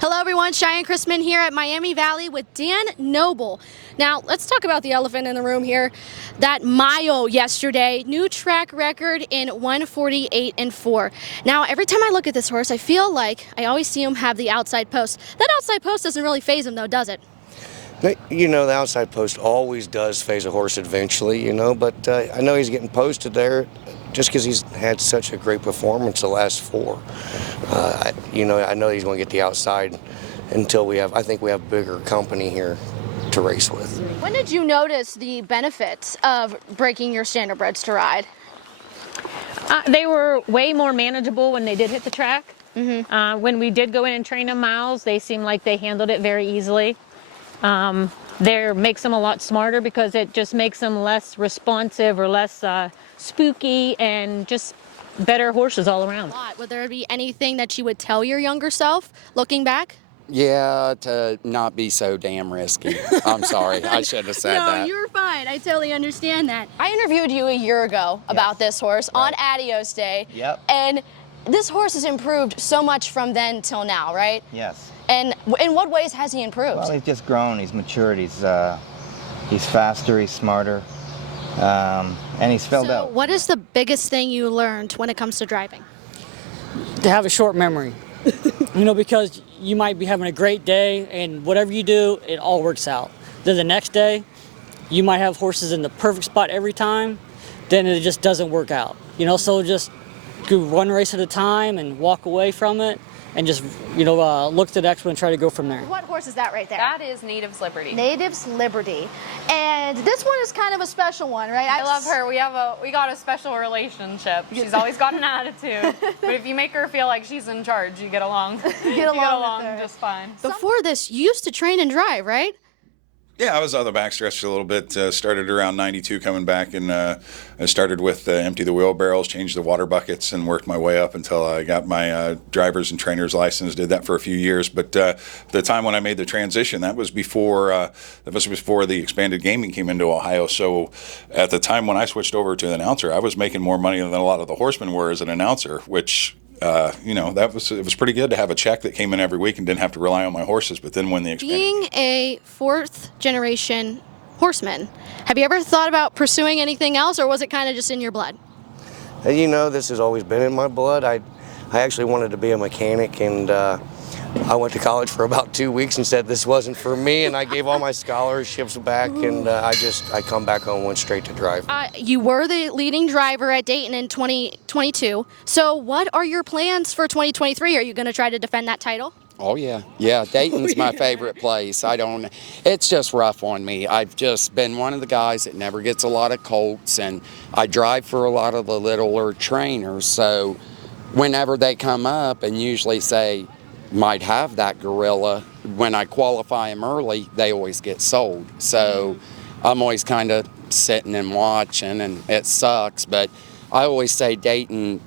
Hello everyone, Cheyenne Christman here at Miami Valley with Dan Noble. Now let's talk about the elephant in the room here. That mile yesterday, new track record in 1:48 and 4. Now every time I look at this horse, I feel like I always see him have the outside post. That outside post doesn't really faze him though, does it? You know, the outside post always does phase a horse eventually, but I know he's getting posted there just because he's had such a great performance the last four. I know he's going to get the outside until I think we have bigger company here to race with. When did you notice the benefits of breaking your standardbreds to ride? They were way more manageable when they did hit the track. When we did go in and train them miles, they seemed like they handled it very easily. There makes them a lot smarter because it just makes them less responsive or less spooky and just better horses all around. Would there be anything that you would tell your younger self looking back? Yeah, to not be so damn risky. I'm sorry, I should have said that. No, you're fine. I totally understand that. I interviewed you a year ago about this horse on Adios Day. Yep. And this horse has improved so much from then till now, right? Yes. And in what ways has he improved? Well, he's just grown. He's matured. He's faster. He's smarter, and he's filled out. What is the biggest thing you learned when it comes to driving? To have a short memory. Because you might be having a great day and whatever you do, it all works out. Then the next day, you might have horses in the perfect spot every time, then it just doesn't work out. So just do one race at a time and walk away from it and just, look to the next one and try to go from there. What horse is that right there? That is Native's Liberty. Native's Liberty. And this one is kind of a special one, right? I love her. We got a special relationship. She's always got an attitude. But if you make her feel like she's in charge, you get along. You get along with her. Just fine. Before this, you used to train and drive, right? Yeah, I was on the backstretch a little bit. Started around 92 coming back, and I started with empty the wheelbarrows, changed the water buckets, and worked my way up until I got my driver's and trainer's license. Did that for a few years, but the time when I made the transition, that was before the expanded gaming came into Ohio. So at the time when I switched over to an announcer, I was making more money than a lot of the horsemen were as an announcer, which it was pretty good to have a check that came in every week and didn't have to rely on my horses. But then when the Being a fourth generation horseman, have you ever thought about pursuing anything else, or was it kind of just in your blood? This has always been in my blood. I actually wanted to be a mechanic, and I went to college for about 2 weeks and said this wasn't for me, and I gave all my scholarships back, and I come back home, went straight to drive. You were the leading driver at Dayton in 2022. So what are your plans for 2023? Are you going to try to defend that title? Oh yeah, Dayton's my favorite place. It's just rough on me. I've just been one of the guys that never gets a lot of colts, and I drive for a lot of the littler trainers, so whenever they come up and usually say, might have that gorilla, when I qualify them early, they always get sold. So I'm always kind of sitting and watching, and it sucks, but I always say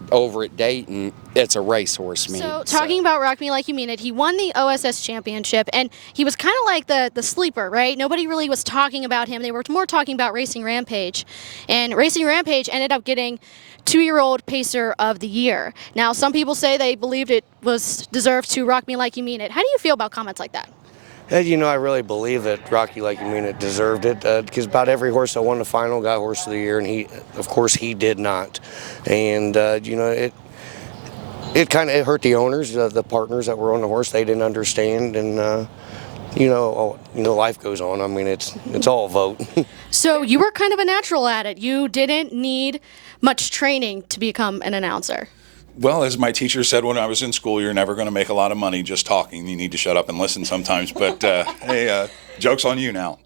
over at Dayton, it's a racehorse meet. So talking about Rock Me Like You Mean It, he won the OSS championship, and he was kind of like the sleeper, right? Nobody really was talking about him. They were more talking about Racing Rampage, and Racing Rampage ended up getting 2-year-old Pacer of the Year. Now, some people say they believed it was deserved to Rock Me Like You Mean It. How do you feel about comments like that? I really believe that Rocky Like You Mean It deserved it, because about every horse that won the final got Horse of the Year, and he did not. And it kind of hurt the owners, the partners that were on the horse. They didn't understand, and life goes on. I mean, it's all a vote. So you were kind of a natural at it. You didn't need much training to become an announcer. Well, as my teacher said when I was in school, you're never going to make a lot of money just talking. You need to shut up and listen sometimes. But hey, joke's on you now.